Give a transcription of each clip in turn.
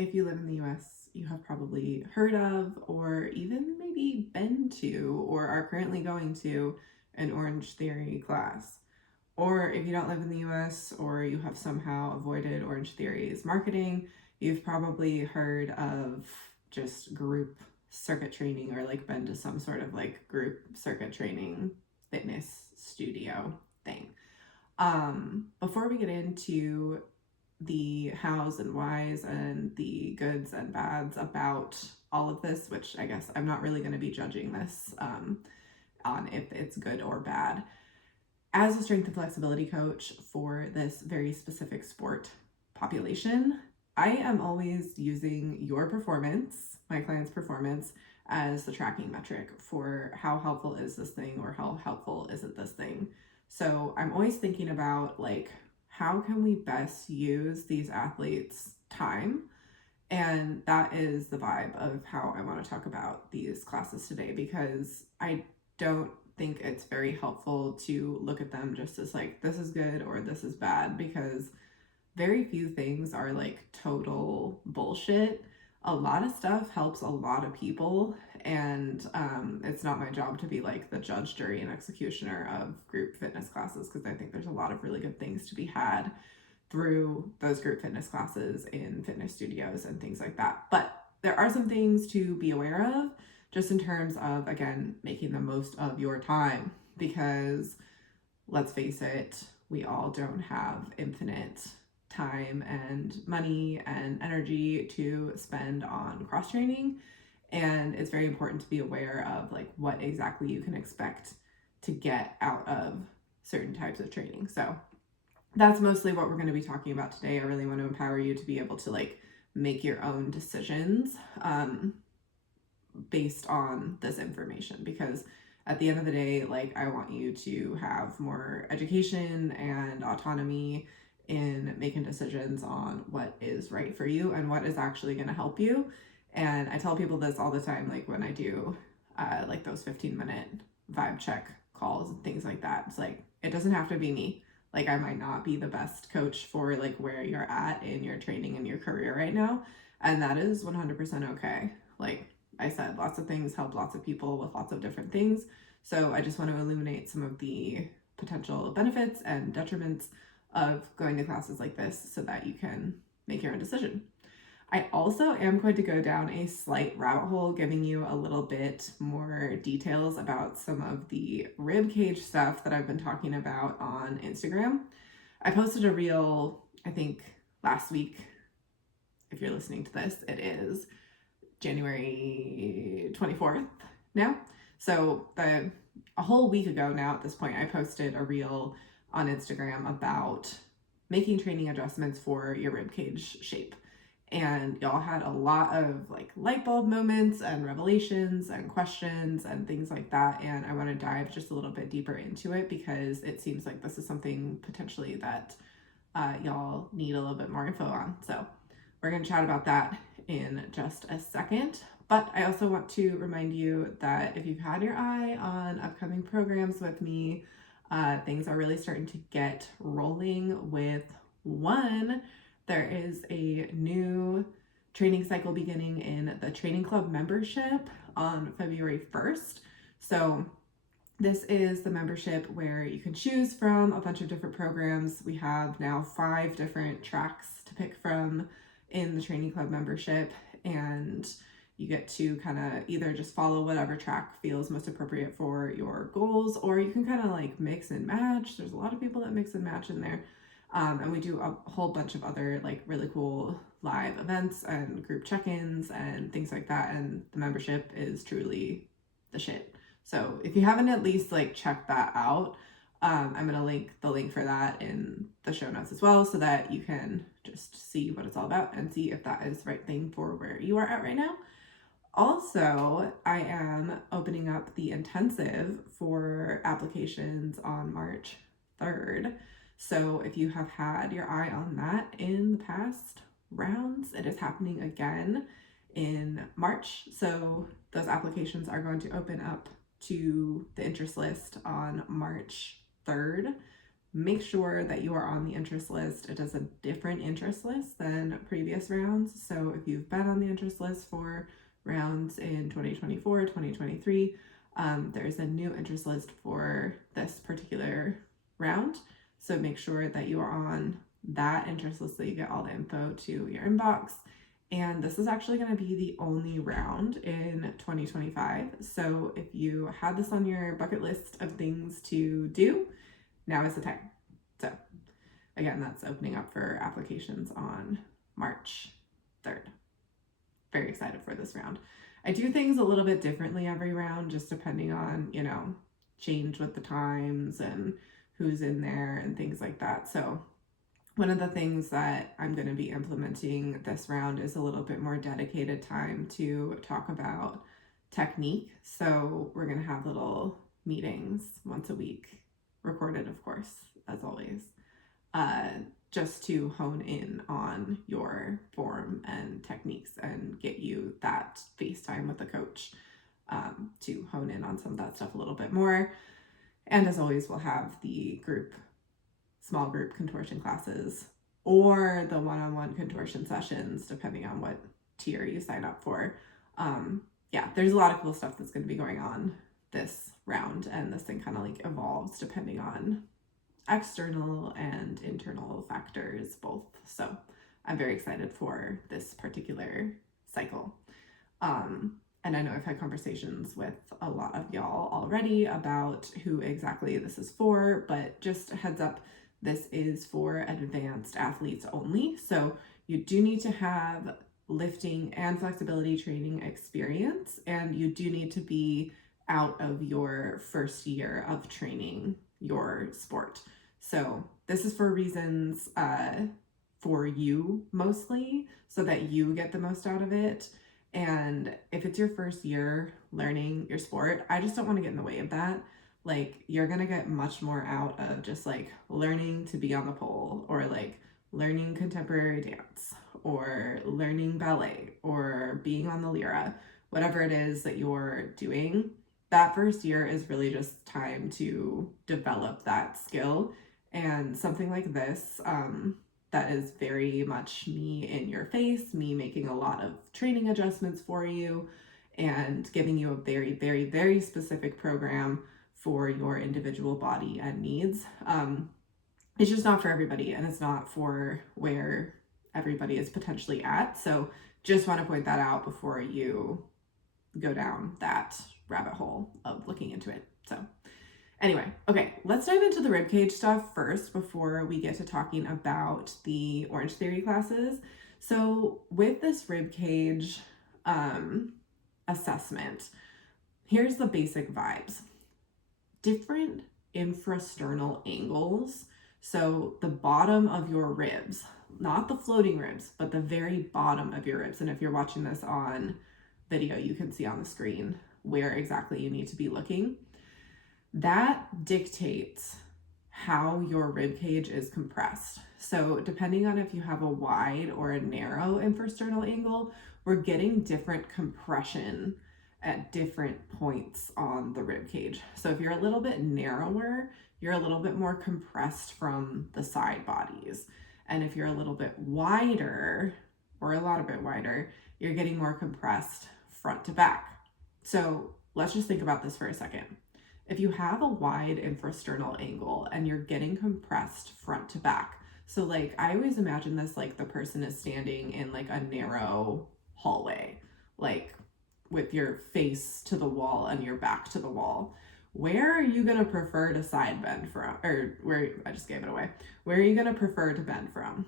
if you live in the US, you have probably heard of or even maybe been to or are currently going to an OrangeTheory class. Or if you don't live in the US or you have somehow avoided OrangeTheory's marketing, you've probably heard of just group circuit training or like been to some sort of like group circuit training fitness studio thing. Before we get into the hows and whys and the goods and bads about all of this, which I guess I'm not really going to be judging this on if it's good or bad. As a strength and flexibility coach for this very specific sport population, I am always using your performance, my client's performance, as the tracking metric for how helpful is this thing or how helpful isn't this thing. So I'm always thinking about like, how can we best use these athletes' time? And that is the vibe of how I want to talk about these classes today, because I don't think it's very helpful to look at them just as like, this is good or this is bad, because very few things are like total bullshit. A lot of stuff helps a lot of people, and it's not my job to be like the judge, jury, and executioner of group fitness classes, because I think there's a lot of really good things to be had through those group fitness classes in fitness studios and things like that. But there are some things to be aware of just in terms of, again, making the most of your time, because let's face it, we all don't have infinite time and money and energy to spend on cross training, and it's very important to be aware of like what exactly you can expect to get out of certain types of training. So that's mostly what we're going to be talking about today. I really want to empower you to be able to like make your own decisions based on this information, because at the end of the day, like, I want you to have more education and autonomy in making decisions on what is right for you and what is actually going to help you. And I tell people this all the time, like when I do like those 15-minute vibe check calls and things like that. It's like, it doesn't have to be me. Like, I might not be the best coach for like where you're at in your training and your career right now, and that is 100% okay. Like I said, lots of things help lots of people with lots of different things. So I just want to illuminate some of the potential benefits and detriments of going to classes like this so that you can make your own decision. I also am going to go down a slight rabbit hole, giving you a little bit more details about some of the rib cage stuff that I've been talking about on Instagram. I posted a reel, I think last week. If you're listening to this, it is January 24th now. So a whole week ago now at this point, I posted a reel on Instagram about making training adjustments for your ribcage shape. And y'all had a lot of like light bulb moments and revelations and questions and things like that. And I want to dive just a little bit deeper into it, because it seems like this is something potentially that y'all need a little bit more info on. So we're going to chat about that in just a second. But I also want to remind you that if you've had your eye on upcoming programs with me, things are really starting to get rolling with one. There is a new training cycle beginning in the training club membership on February 1st. So this is the membership where you can choose from a bunch of different programs. We have now 5 different tracks to pick from in the training club membership, and you get to kind of either just follow whatever track feels most appropriate for your goals, or you can kind of like mix and match. There's a lot of people that mix and match in there. And we do a whole bunch of other like really cool live events and group check-ins and things like that. And the membership is truly the shit. So if you haven't at least like checked that out, I'm going to link the link for that in the show notes as well, so that you can just see what it's all about and see if that is the right thing for where you are at right now. Also, I am opening up the intensive for applications on March 3rd. So if you have had your eye on that in the past rounds, it is happening again in March. So those applications are going to open up to the interest list on March 3rd. make sure that you are on the interest list. It is a different interest list than previous rounds. So if you've been on the interest list for rounds in 2024, 2023, there's a new interest list for this particular round. So make sure that you are on that interest list so you get all the info to your inbox. And this is actually going to be the only round in 2025. So if you had this on your bucket list of things to do, now is the time. So again, that's opening up for applications on March 3rd. Very excited for this round. I do things a little bit differently every round, just depending on, change with the times and who's in there and things like that. So one of the things that I'm going to be implementing this round is a little bit more dedicated time to talk about technique. So we're going to have little meetings once a week, recorded, of course, as always, just to hone in on your form and techniques and get you that FaceTime with the coach to hone in on some of that stuff a little bit more. And as always, we'll have the small group contortion classes or the one-on-one contortion sessions, depending on what tier you sign up for. There's a lot of cool stuff that's going to be going on this round, and this thing kind of like evolves depending on external and internal factors both. So I'm very excited for this particular cycle. And I know I've had conversations with a lot of y'all already about who exactly this is for, but just a heads up, this is for advanced athletes only. So you do need to have lifting and flexibility training experience, and you do need to be out of your first year of training your sport. So this is for reasons for you mostly, so that you get the most out of it. And if it's your first year learning your sport, I just don't want to get in the way of that. Like, you're going to get much more out of just like learning to be on the pole, or like learning contemporary dance, or learning ballet, or being on the lyra, whatever it is that you're doing. That first year is really just time to develop that skill. And something like this, that is very much me in your face, me making a lot of training adjustments for you and giving you a very, very, very specific program for your individual body and needs. It's just not for everybody, and it's not for where everybody is potentially at. So just want to point that out before you go down that rabbit hole of looking into it. So anyway, okay, let's dive into the ribcage stuff first before we get to talking about the OrangeTheory classes. So with this ribcage assessment, here's the basic vibes. Different infrasternal angles. So the bottom of your ribs, not the floating ribs, but the very bottom of your ribs. And if you're watching this on video, you can see on the screen where exactly you need to be looking. That dictates how your rib cage is compressed. So depending on if you have a wide or a narrow infrasternal angle, we're getting different compression at different points on the rib cage. So if you're a little bit narrower, you're a little bit more compressed from the side bodies. And if you're a little bit wider, or a lot bit wider, you're getting more compressed front to back. So let's just think about this for a second. If you have a wide infrasternal angle and you're getting compressed front to back, so like I always imagine this like the person is standing in like a narrow hallway, like with your face to the wall and your back to the wall. Where are you gonna prefer to side bend from? Or where, I just gave it away. Where are you gonna prefer to bend from?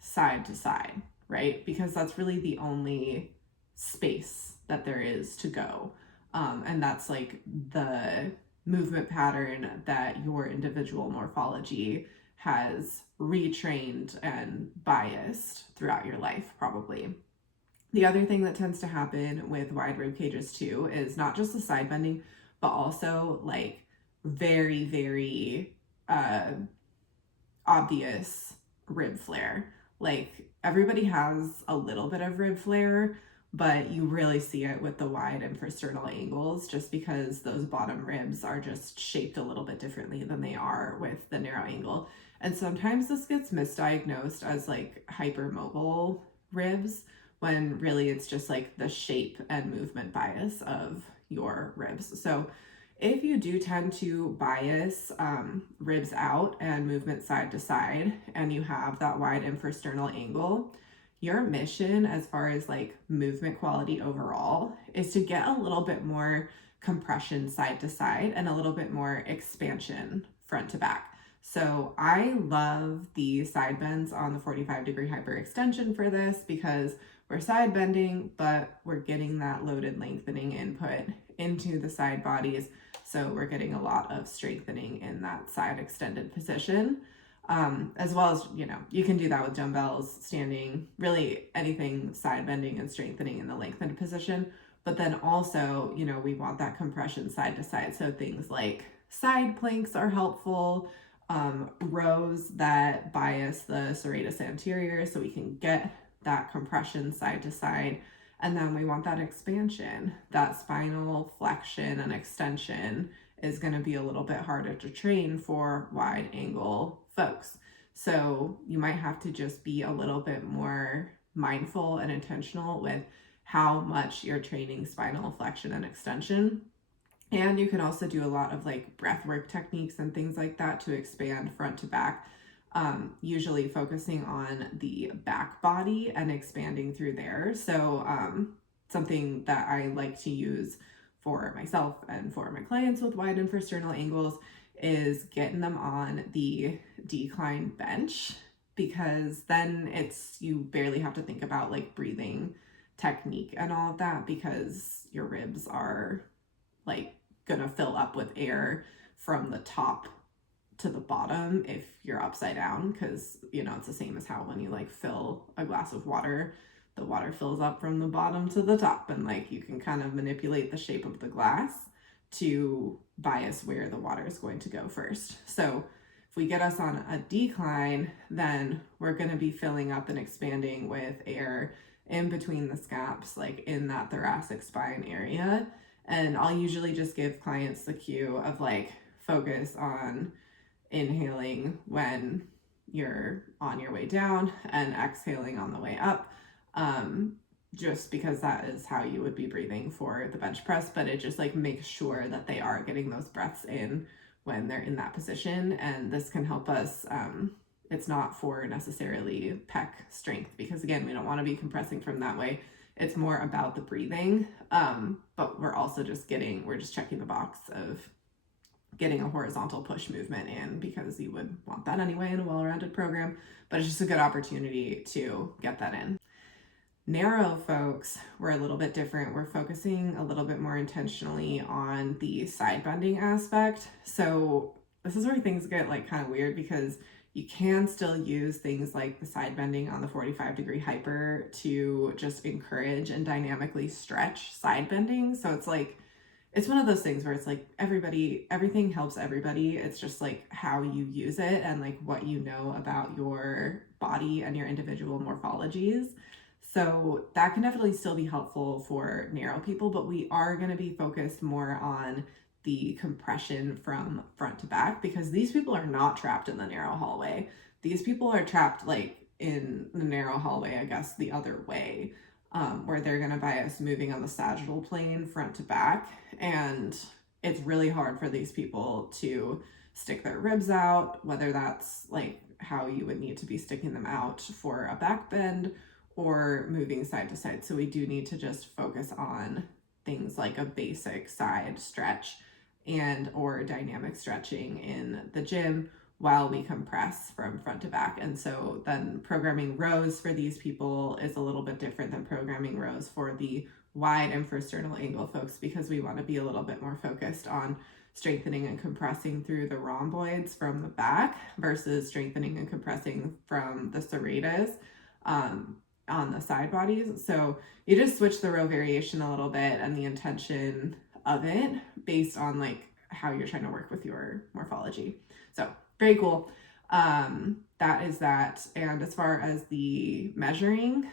Side to side, right? Because that's really the only space that there is to go. And that's like the movement pattern that your individual morphology has retrained and biased throughout your life, probably. The other thing that tends to happen with wide rib cages too is not just the side bending, but also like very, very obvious rib flare. Like everybody has a little bit of rib flare, but you really see it with the wide infrasternal angles just because those bottom ribs are just shaped a little bit differently than they are with the narrow angle. And sometimes this gets misdiagnosed as like hypermobile ribs when really it's just like the shape and movement bias of your ribs. So if you do tend to bias ribs out and movement side to side, and you have that wide infrasternal angle, your mission as far as like movement quality overall is to get a little bit more compression side to side and a little bit more expansion front to back. So I love the side bends on the 45-degree hyperextension for this because we're side bending, but we're getting that loaded lengthening input into the side bodies. So we're getting a lot of strengthening in that side extended position. As well as, you can do that with dumbbells, standing, really anything side bending and strengthening in the lengthened position. But then also, we want that compression side to side. So things like side planks are helpful, rows that bias the serratus anterior so we can get that compression side to side. And then we want that expansion, that spinal flexion and extension is going to be a little bit harder to train for wide angle folks. So you might have to just be a little bit more mindful and intentional with how much you're training spinal flexion and extension. And you can also do a lot of like breath work techniques and things like that to expand front to back, usually focusing on the back body and expanding through there. So something that I like to use for myself and for my clients with wide infrasternal angles is getting them on the decline bench, because then you barely have to think about like breathing technique and all of that, because your ribs are like gonna fill up with air from the top to the bottom if you're upside down, because it's the same as how when you like fill a glass of water, the water fills up from the bottom to the top, and like you can kind of manipulate the shape of the glass to bias where the water is going to go first. So if we get us on a decline, then we're going to be filling up and expanding with air in between the scaps, like in that thoracic spine area. And I'll usually just give clients the cue of like focus on inhaling when you're on your way down and exhaling on the way up, just because that is how you would be breathing for the bench press. But it just like makes sure that they are getting those breaths in when they're in that position, and this can help us. It's not for necessarily pec strength, because again, we don't want to be compressing from that way. It's more about the breathing, but we're also we're just checking the box of getting a horizontal push movement in, because you would want that anyway in a well-rounded program, but it's just a good opportunity to get that in. Narrow folks, we're a little bit different. We're focusing a little bit more intentionally on the side bending aspect. So this is where things get like kind of weird, because you can still use things like the side bending on the 45-degree hyper to just encourage and dynamically stretch side bending. So it's one of those things where it's like everything helps everybody. It's just like how you use it and like what you know about your body and your individual morphologies. So that can definitely still be helpful for narrow people, but we are going to be focused more on the compression from front to back, because these people are not trapped in the narrow hallway. These people are trapped like in the narrow hallway, I guess, the other way, where they're going to bias moving on the sagittal plane front to back. And it's really hard for these people to stick their ribs out, whether that's like how you would need to be sticking them out for a back bend or moving side to side. So we do need to just focus on things like a basic side stretch and or dynamic stretching in the gym while we compress from front to back. And so then programming rows for these people is a little bit different than programming rows for the wide infrasternal angle folks, because we want to be a little bit more focused on strengthening and compressing through the rhomboids from the back versus strengthening and compressing from the serratus on the side bodies. So you just switch the row variation a little bit and the intention of it based on like how you're trying to work with your morphology. So very cool. That is that. And as far as the measuring,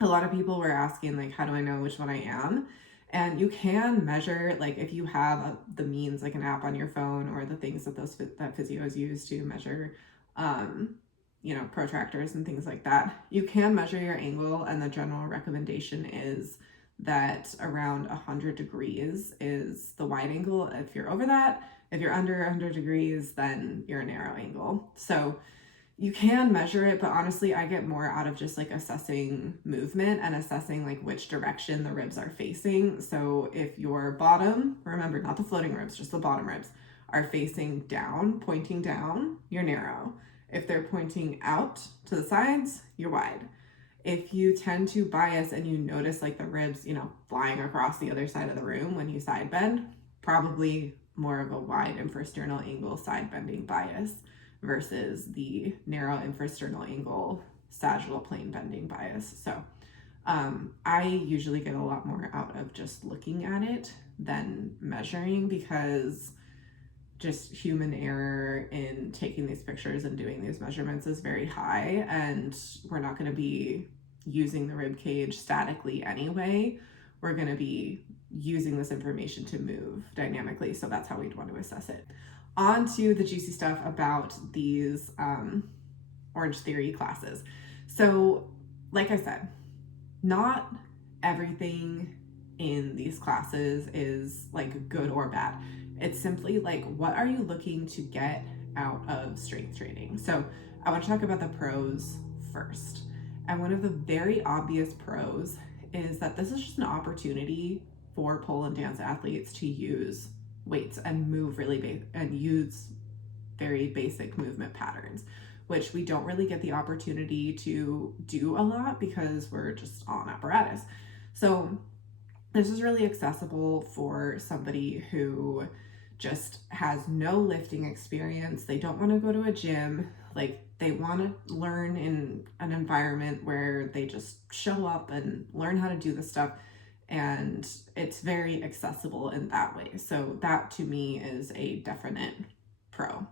a lot of people were asking, like, how do I know which one I am? And you can measure, like, if you have the means, like an app on your phone, or the things that that physios use to measure, um, protractors and things like that. You can measure your angle, and the general recommendation is that around 100 degrees is the wide angle. If you're over that, if you're under 100 degrees, then you're a narrow angle. So you can measure it, but honestly, I get more out of just like assessing movement and assessing like which direction the ribs are facing. So if your bottom, remember, not the floating ribs, just the bottom ribs, are facing down, pointing down, you're narrow. If they're pointing out to the sides, you're wide. If you tend to bias and you notice like the ribs, flying across the other side of the room when you side bend, probably more of a wide infrasternal angle side bending bias versus the narrow infrasternal angle sagittal plane bending bias. So I usually get a lot more out of just looking at it than measuring, because just human error in taking these pictures and doing these measurements is very high, and we're not going to be using the rib cage statically anyway. We're going to be using this information to move dynamically, so that's how we'd want to assess it. On to the juicy stuff about these OrangeTheory classes. So, like I said, not everything in these classes is like good or bad. It's simply like, what are you looking to get out of strength training? So I want to talk about the pros first. And one of the very obvious pros is that this is just an opportunity for pole and dance athletes to use weights and move really and use very basic movement patterns, which we don't really get the opportunity to do a lot because we're just on apparatus. So this is really accessible for somebody who just has no lifting experience. They don't want to go to a gym. Like, they want to learn in an environment where they just show up and learn how to do this stuff. And it's very accessible in that way. So that to me is a definite pro.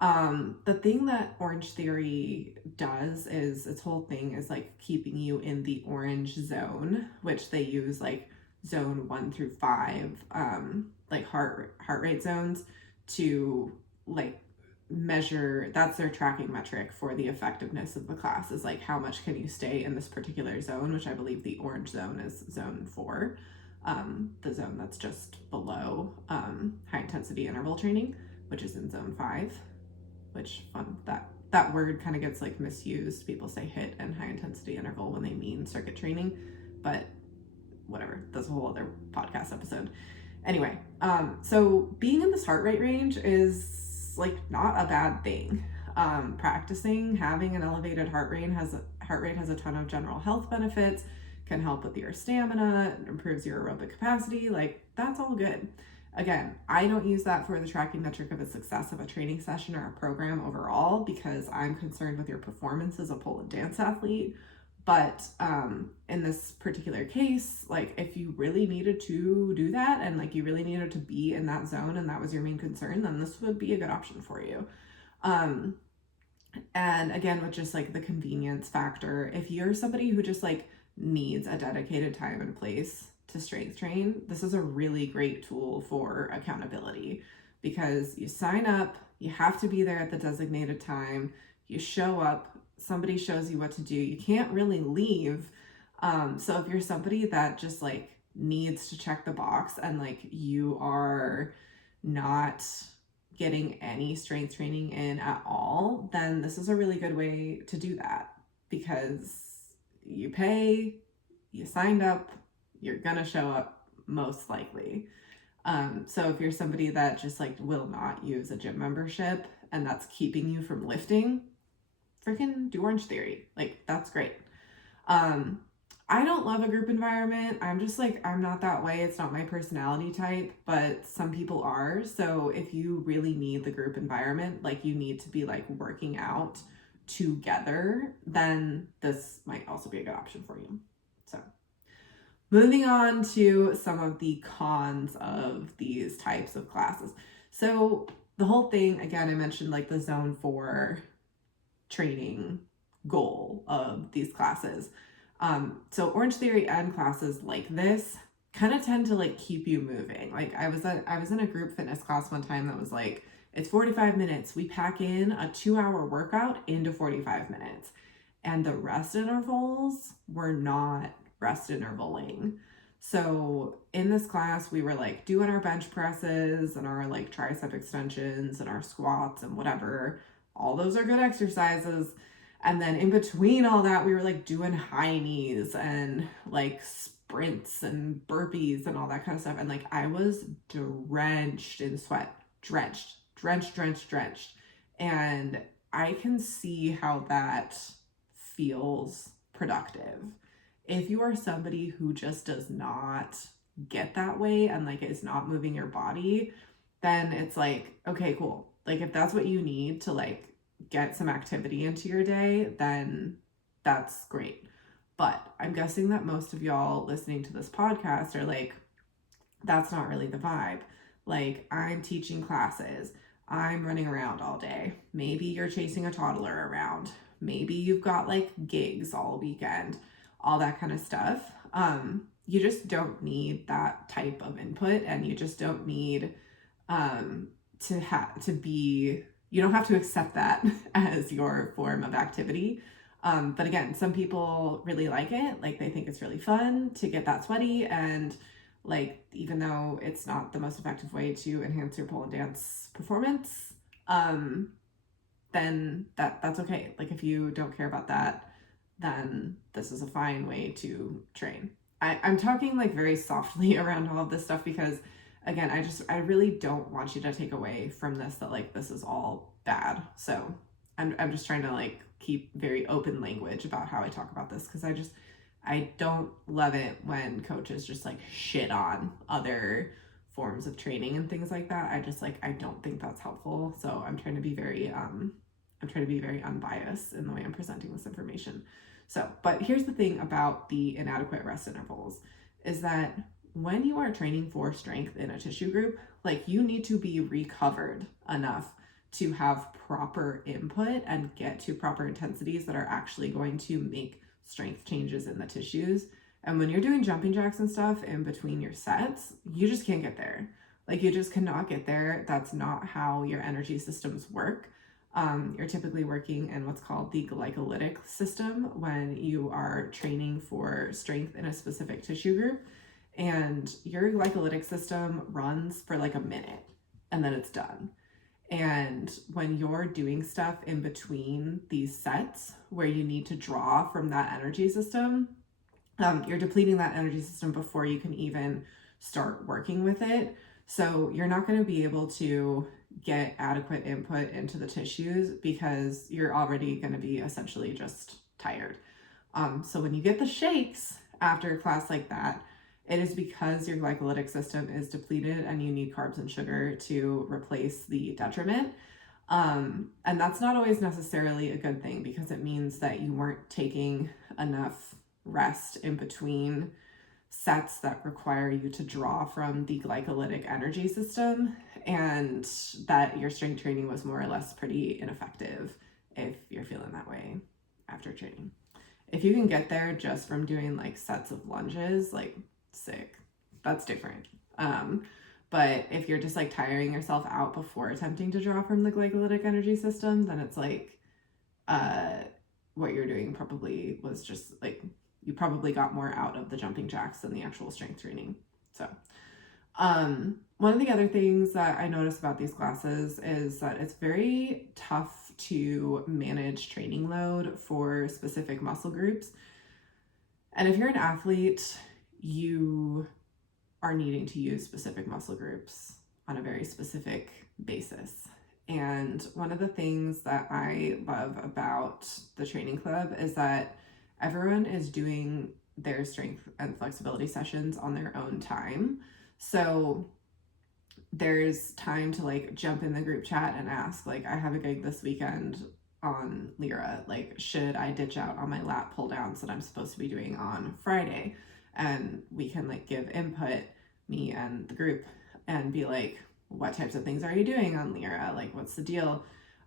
The thing that OrangeTheory does is its whole thing is like keeping you in the orange zone, which they use like zone 1 through 5, like heart rate zones, to like measure. That's their tracking metric for the effectiveness of the class, is like how much can you stay in this particular zone, which I believe the orange zone is zone 4, the zone that's just below high intensity interval training, which is in zone 5. Which, fun, that word kind of gets like misused. People say HIIT and high intensity interval when they mean circuit training, but whatever, that's a whole other podcast episode. Anyway, so being in this heart rate range is like not a bad thing. Practicing having an elevated heart rate has a ton of general health benefits, can help with your stamina, improves your aerobic capacity. Like, that's all good. Again, I don't use that for the tracking metric of the success of a training session or a program overall, because I'm concerned with your performance as a pole and dance athlete. But in this particular case, like, if you really needed to do that and like you really needed to be in that zone and that was your main concern, then this would be a good option for you. And again, with just like the convenience factor, if you're somebody who just like needs a dedicated time and place to strength train, this is a really great tool for accountability, because you sign up, you have to be there at the designated time, you show up, somebody shows you what to do, you can't really leave. So if you're somebody that just like needs to check the box and like you are not getting any strength training in at all, then this is a really good way to do that, because you pay, you signed up, you're gonna show up most likely. So if you're somebody that just like will not use a gym membership and that's keeping you from lifting, freaking do OrangeTheory. Like, that's great. I don't love a group environment. I'm just like, I'm not that way. It's not my personality type, but some people are. So if you really need the group environment, like you need to be like working out together, then this might also be a good option for you. So moving on to some of the cons of these types of classes. So the whole thing, again, I mentioned like the zone 4 training goal of these classes. So Orange Theory and classes like this kind of tend to like keep you moving. Like I was in a group fitness class one time that was like, it's 45 minutes. We pack in a 2-hour workout into 45 minutes. And the rest intervals were not rest intervaling. So in this class, we were like doing our bench presses and our like tricep extensions and our squats and whatever. All those are good exercises. And then in between all that, we were like doing high knees and like sprints and burpees and all that kind of stuff. And like I was drenched in sweat, drenched. And I can see how that feels productive. If you are somebody who just does not get that way and like is not moving your body, then it's like, okay, cool. Like if that's what you need to like get some activity into your day, then that's great. But I'm guessing that most of y'all listening to this podcast are like, that's not really the vibe. Like, I'm teaching classes, I'm running around all day. Maybe you're chasing a toddler around. Maybe you've got like gigs all weekend, all that kind of stuff. You just don't need that type of input, and you just don't need to be, you don't have to accept that as your form of activity. But again, some people really like it. Like they think it's really fun to get that sweaty, and like, even though it's not the most effective way to enhance your pole and dance performance, then that's okay. Like if you don't care about that, then this is a fine way to train. I'm talking like very softly around all of this stuff because again, I really don't want you to take away from this that like this is all bad. So I'm just trying to like keep very open language about how I talk about this, because I don't love it when coaches just like shit on other forms of training and things like that. I don't think that's helpful. So I'm trying to be very unbiased in the way I'm presenting this information. So, but here's the thing about the inadequate rest intervals is that when you are training for strength in a tissue group, like you need to be recovered enough to have proper input and get to proper intensities that are actually going to make strength changes in the tissues. And when you're doing jumping jacks and stuff in between your sets, you just can't get there. Like you just cannot get there. That's not how your energy systems work. You're typically working in what's called the glycolytic system when you are training for strength in a specific tissue group. And your glycolytic system runs for like a minute and then it's done. And when you're doing stuff in between these sets where you need to draw from that energy system, you're depleting that energy system before you can even start working with it. So you're not going to be able to get adequate input into the tissues because you're already going to be essentially just tired. So when you get the shakes after a class like that, it is because your glycolytic system is depleted and you need carbs and sugar to replace the detriment. And that's not always necessarily a good thing because it means that you weren't taking enough rest in between sets that require you to draw from the glycolytic energy system, and that your strength training was more or less pretty ineffective if you're feeling that way after training. If you can get there just from doing like sets of lunges, like sick, that's different. But if you're just like tiring yourself out before attempting to draw from the glycolytic energy system, then it's like what you're doing probably was just like, you probably got more out of the jumping jacks than the actual strength training. So one of the other things that I notice about these classes is that it's very tough to manage training load for specific muscle groups. And if you're an athlete, you are needing to use specific muscle groups on a very specific basis. And one of the things that I love about the training club is that everyone is doing their strength and flexibility sessions on their own time. So there's time to like jump in the group chat and ask, like, I have a gig this weekend on Lyra, like, should I ditch out on my lat pull downs that I'm supposed to be doing on Friday? And we can like give input, me and the group, and be like, what types of things are you doing on Lyra? Like, what's the deal?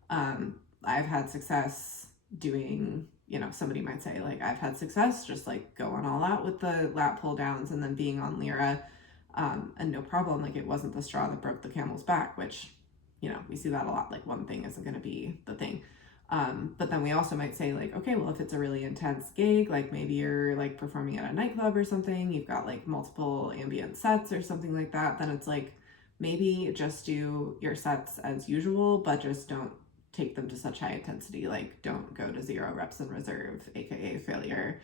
I've had success doing somebody might say, like, I've had success just like going all out with the lat pull downs and then being on Lyra, and no problem. Like, it wasn't the straw that broke the camel's back, which, we see that a lot. Like, one thing isn't going to be the thing. But then we also might say, like, okay, well, if it's a really intense gig, like maybe you're like performing at a nightclub or something, you've got like multiple ambient sets or something like that, then it's like, maybe just do your sets as usual, but just don't take them to such high intensity. Like, don't go to 0 reps in reserve, aka failure.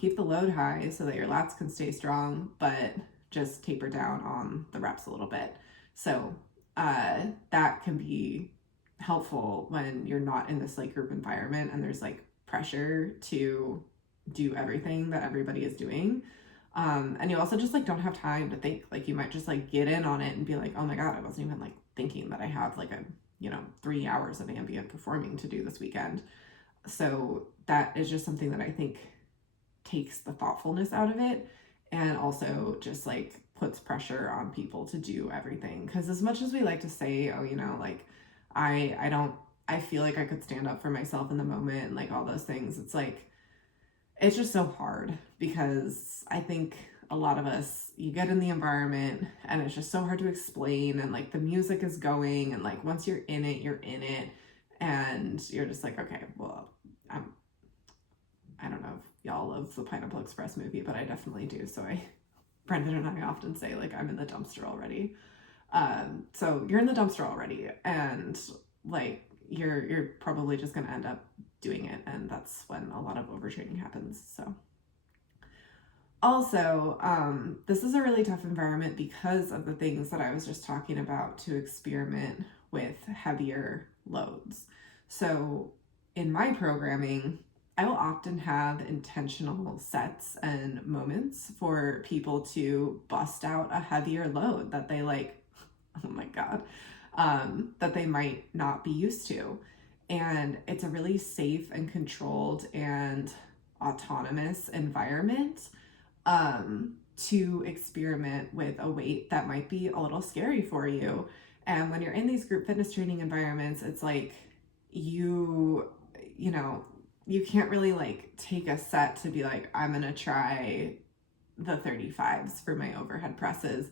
Keep the load high so that your lats can stay strong, but just taper down on the reps a little bit. So that can be helpful when you're not in this like group environment and there's like pressure to do everything that everybody is doing. And you also just like don't have time to think. Like, you might just like get in on it and be like, oh my God, I wasn't even like thinking that I have like a 3 hours of ambient performing to do this weekend. So that is just something that I think takes the thoughtfulness out of it, and also just like puts pressure on people to do everything. Because as much as we like to say, oh, like I feel like I could stand up for myself in the moment and like all those things, it's like, it's just so hard, because I think a lot of us, you get in the environment and it's just so hard to explain, and like the music is going, and like once you're in it, and you're just like, okay, well, I don't know if y'all love the Pineapple Express movie, but I definitely do. So Brendan and I often say, like, I'm in the dumpster already. So you're in the dumpster already, and like you're probably just gonna end up doing it, and that's when a lot of overtraining happens. So also, this is a really tough environment because of the things that I was just talking about, to experiment with heavier loads. So in my programming, I will often have intentional sets and moments for people to bust out a heavier load that they like, oh my God, that they might not be used to. And it's a really safe and controlled and autonomous environment to experiment with a weight that might be a little scary for you. And when you're in these group fitness training environments, it's like you can't really like take a set to be like, I'm gonna try the 35s for my overhead presses,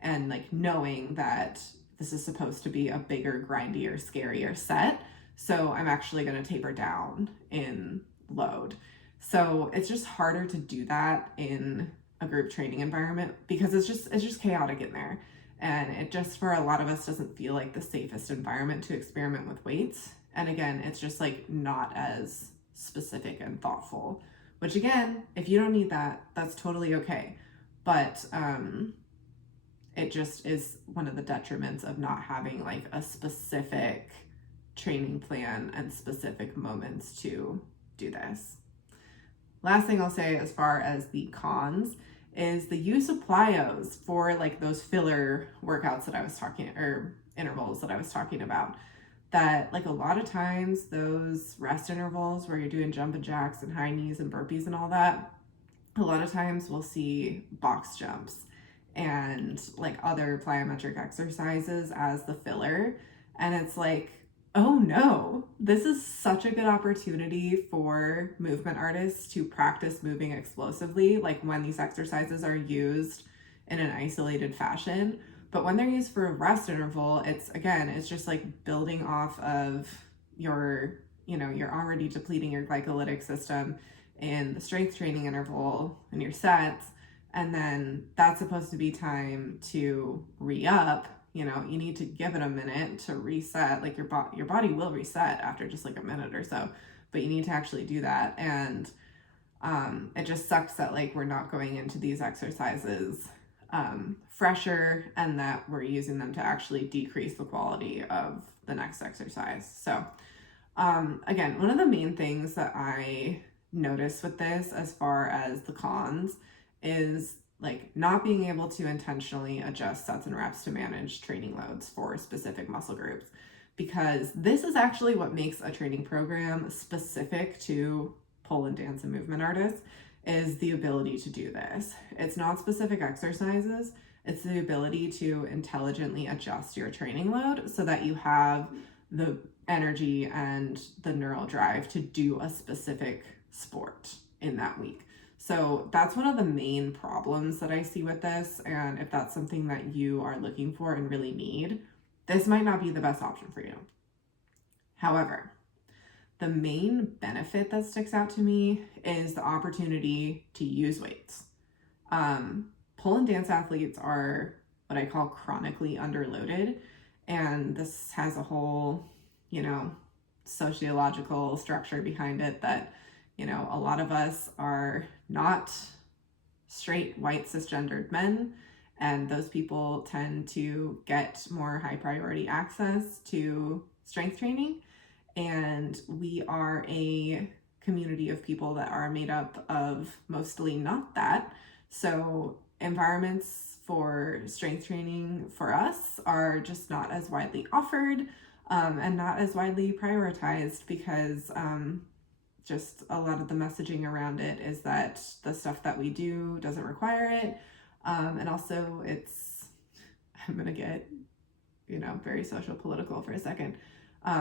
and like knowing that this is supposed to be a bigger, grindier, scarier set, so I'm actually going to taper down in load. So it's just harder to do that in a group training environment, because it's just chaotic in there, and it just, for a lot of us, doesn't feel like the safest environment to experiment with weights. And again, it's just like not as specific and thoughtful, which again, if you don't need that, that's totally okay. But it just is one of the detriments of not having like a specific training plan and specific moments to do this. Last thing I'll say as far as the cons is the use of plyos for like those filler workouts that I was talking, or intervals that I was talking about. That like a lot of times those rest intervals where you're doing jumping jacks and high knees and burpees and all that, a lot of times we'll see box jumps and like other plyometric exercises as the filler. And it's like, oh no, this is such a good opportunity for movement artists to practice moving explosively, like when these exercises are used in an isolated fashion. But when they're used for a rest interval, it's just like building off of you're already depleting your glycolytic system in the strength training interval and your sets. And then that's supposed to be time to re-up. You need to give it a minute to reset. Like your body will reset after just like a minute or so, but you need to actually do that. And it just sucks that like we're not going into these exercises fresher, and that we're using them to actually decrease the quality of the next exercise. So again, one of the main things that I notice with this as far as the cons is like not being able to intentionally adjust sets and reps to manage training loads for specific muscle groups, because this is actually what makes a training program specific to pole and dance and movement artists, is the ability to do this. It's not specific exercises, it's the ability to intelligently adjust your training load so that you have the energy and the neural drive to do a specific sport in that week. So that's one of the main problems that I see with this. And if that's something that you are looking for and really need, this might not be the best option for you. However, the main benefit that sticks out to me is the opportunity to use weights. Pole and dance athletes are what I call chronically underloaded. And this has a whole, sociological structure behind it that, a lot of us are not straight white cisgendered men. And those people tend to get more high priority access to strength training. And we are a community of people that are made up of mostly not that. So environments for strength training for us are just not as widely offered and not as widely prioritized because just a lot of the messaging around it is that the stuff that we do doesn't require it. And also I'm going to get, very social political for a second.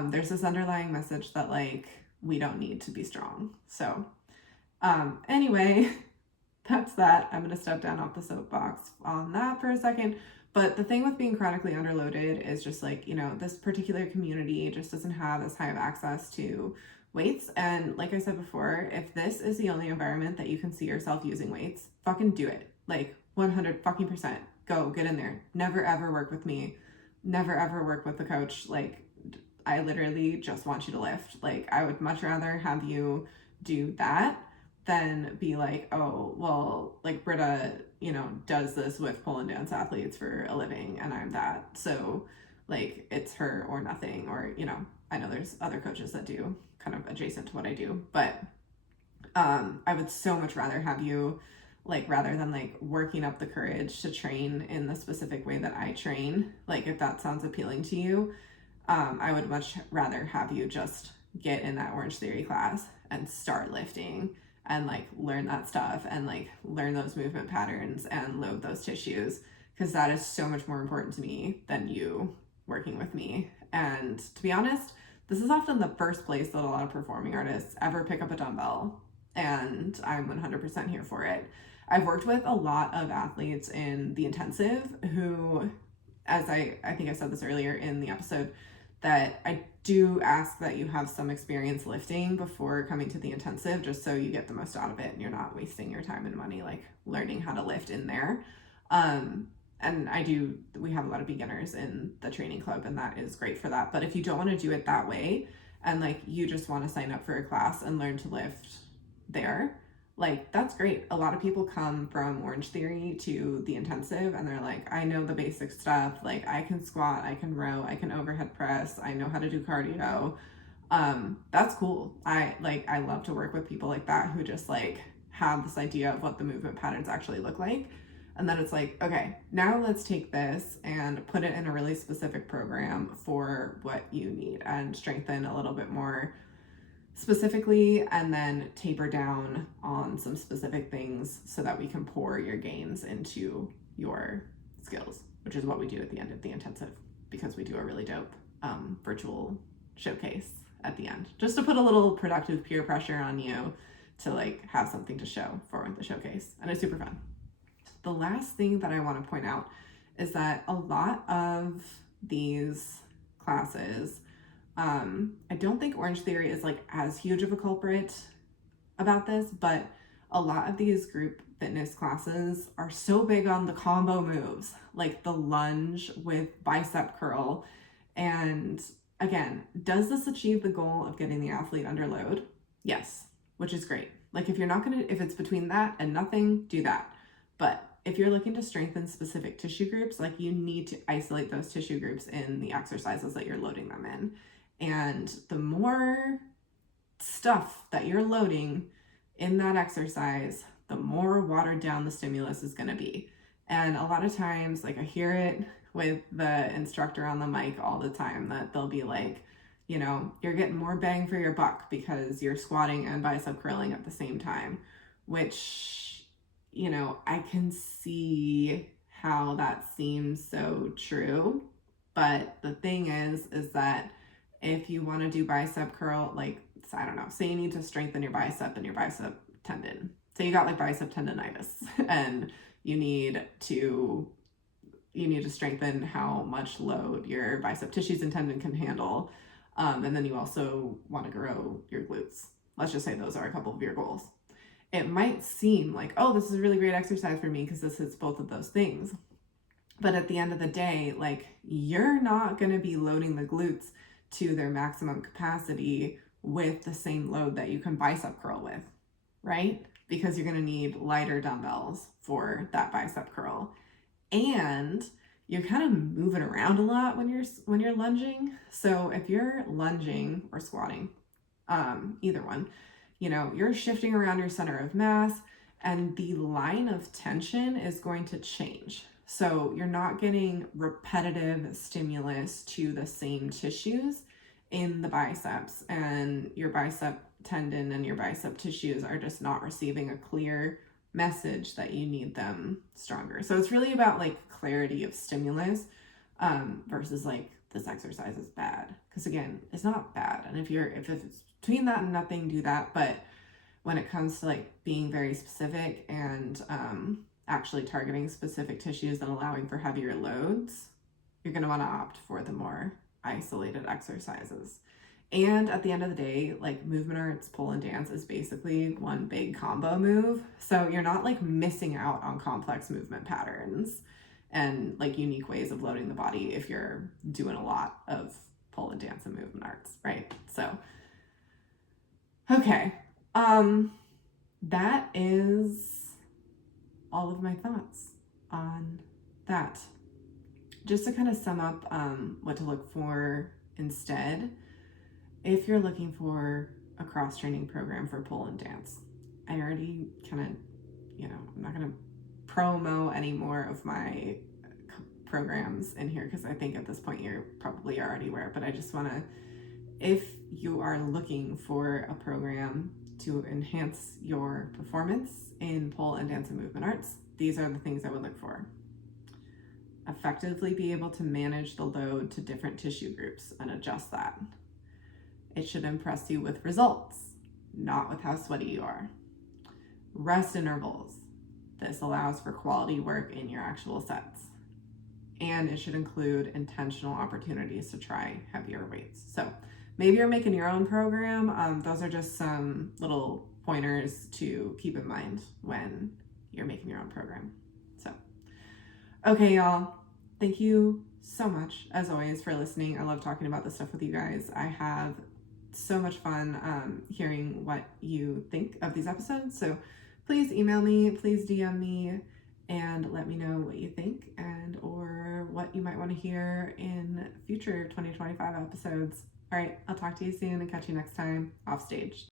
There's this underlying message that we don't need to be strong. So anyway, that's that. I'm going to step down off the soapbox on that for a second. But the thing with being chronically underloaded is just this particular community just doesn't have as high of access to weights. And like I said before, if this is the only environment that you can see yourself using weights, fucking do it. 100 fucking %. Go get in there. Never ever work with me. Never ever work with the coach. I literally just want you to lift. I would much rather have you do that than be Britta, does this with pole and dance athletes for a living and I'm that. So it's her or nothing. Or, I know there's other coaches that do kind of adjacent to what I do, but I would so much rather have you rather than working up the courage to train in the specific way that I train, if that sounds appealing to you, I would much rather have you just get in that OrangeTheory class and start lifting and learn that stuff and learn those movement patterns and load those tissues, because that is so much more important to me than you working with me. And to be honest, this is often the first place that a lot of performing artists ever pick up a dumbbell, and I'm 100% here for it. I've worked with a lot of athletes in the intensive who, as I think I said this earlier in the episode, that I do ask that you have some experience lifting before coming to the intensive, just so you get the most out of it and you're not wasting your time and money learning how to lift in there. And we have a lot of beginners in the training club, and that is great for that. But if you don't want to do it that way and you just want to sign up for a class and learn to lift there, that's great. A lot of people come from OrangeTheory to the intensive and they're I know the basic stuff. I can squat, I can row, I can overhead press, I know how to do cardio. That's cool. I love to work with people like that who just have this idea of what the movement patterns actually look like. And then it's okay, now let's take this and put it in a really specific program for what you need and strengthen a little bit more specifically, and then taper down on some specific things so that we can pour your gains into your skills, which is what we do at the end of the intensive, because we do a really dope virtual showcase at the end, just to put a little productive peer pressure on you to have something to show for the showcase. And it's super fun. The last thing that I want to point out is that a lot of these classes, I don't think OrangeTheory is as huge of a culprit about this, but a lot of these group fitness classes are so big on the combo moves, the lunge with bicep curl. And again, does this achieve the goal of getting the athlete under load? Yes, which is great. If it's between that and nothing, do that. But if you're looking to strengthen specific tissue groups, you need to isolate those tissue groups in the exercises that you're loading them in. And the more stuff that you're loading in that exercise, the more watered down the stimulus is going to be. And a lot of times, I hear it with the instructor on the mic all the time, that they'll be you're getting more bang for your buck because you're squatting and bicep curling at the same time, which, I can see how that seems so true. But the thing is that If you want to do bicep curl, like, I don't know, say you need to strengthen your bicep and your bicep tendon. Say you got like bicep tendonitis and you need to strengthen how much load your bicep tissues and tendon can handle. And then you also want to grow your glutes. Let's just say those are a couple of your goals. It might seem like, oh, this is a really great exercise for me because this hits both of those things. But at the end of the day, like, you're not going to be loading the glutes to their maximum capacity with the same load that you can bicep curl with, right? Because you're going to need lighter dumbbells for that bicep curl. And you're kind of moving around a lot when you're lunging. So if you're lunging or squatting, either one, you're shifting around your center of mass and the line of tension is going to change. So you're not getting repetitive stimulus to the same tissues in the biceps, and your bicep tendon and your bicep tissues are just not receiving a clear message that you need them stronger. So it's really about like clarity of stimulus versus like this exercise is bad, because again, it's not bad. And if it's between that and nothing, do that. But when it comes to like being very specific and actually targeting specific tissues and allowing for heavier loads, you're going to want to opt for the more isolated exercises. And at the end of the day, like, movement arts, pole, and dance is basically one big combo move. So you're not like missing out on complex movement patterns and like unique ways of loading the body if you're doing a lot of pole and dance and movement arts, right? So, okay. That is all of my thoughts on that. Just to kind of sum up what to look for instead, if you're looking for a cross-training program for pole and dance, I already kind of, I'm not going to promo any more of my programs in here because I think at this point you're probably already aware, but I just want to, if you are looking for a program to enhance your performance in pole and dance and movement arts, these are the things I would look for. Effectively be able to manage the load to different tissue groups and adjust that. It should impress you with results, not with how sweaty you are. Rest intervals. This allows for quality work in your actual sets. And it should include intentional opportunities to try heavier weights. So maybe you're making your own program. Those are just some little pointers to keep in mind when you're making your own program. So, okay, y'all. Thank you so much, as always, for listening. I love talking about this stuff with you guys. I have so much fun hearing what you think of these episodes. So please email me, please DM me, and let me know what you think and or what you might want to hear in future 2025 episodes. All right, I'll talk to you soon and catch you next time off stage.